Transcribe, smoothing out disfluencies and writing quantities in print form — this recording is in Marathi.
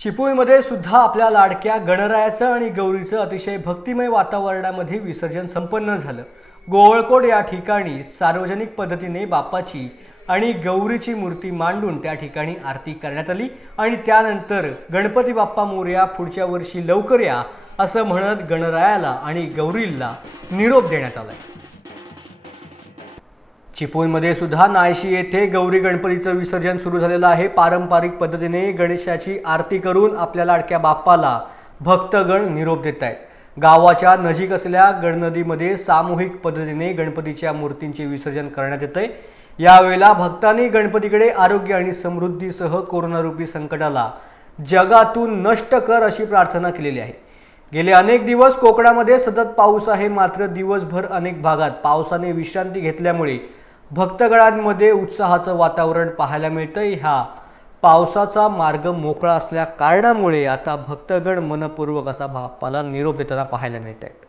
चिपळूणमध्ये सुद्धा आपल्या लाडक्या गणरायाचं आणि गौरीचं अतिशय भक्तिमय वातावरणामध्ये विसर्जन संपन्न झालं। गोवळकोट या ठिकाणी सार्वजनिक पद्धतीने बाप्पाची आणि गौरीची मूर्ती मांडून त्या ठिकाणी आरती करण्यात आली आणि त्यानंतर गणपती बाप्पा मोरया, पुढच्या वर्षी लवकर या असं म्हणत गणरायाला आणि गौरीला निरोप देण्यात आला। चिपळूणमध्ये सुद्धा नायशी येथे गौरी गणपतीचं विसर्जन सुरू झालेलं आहे। पारंपरिक पद्धतीने गणेशाची आरती करून आपल्या लाडक्या बाप्पाला भक्तगण निरोप देत आहेत। गावाच्या नजीक असलेल्या गणनदीमध्ये सामूहिक पद्धतीने गणपतीच्या मूर्तींचे विसर्जन करण्यात येते। यावेळेला भक्तांनी गणपतीकडे आरोग्य आणि समृद्धीसह कोरोनारूपी संकटाला जगातून नष्ट कर अशी प्रार्थना केलेली आहे। गेले अनेक दिवस कोकणामध्ये सतत पाऊस आहे, मात्र दिवसभर अनेक भागात पावसाने विश्रांती घेतल्यामुळे भक्तगणांमध्ये उत्साहाचं वातावरण पाहायला मिळतंय। ह्या पावसाचा मार्ग मोकळा असल्या कारणामुळे आता भक्तगण मनपूर्वक असा बाप्पाला निरोप देताना पाहायला मिळत आहेत।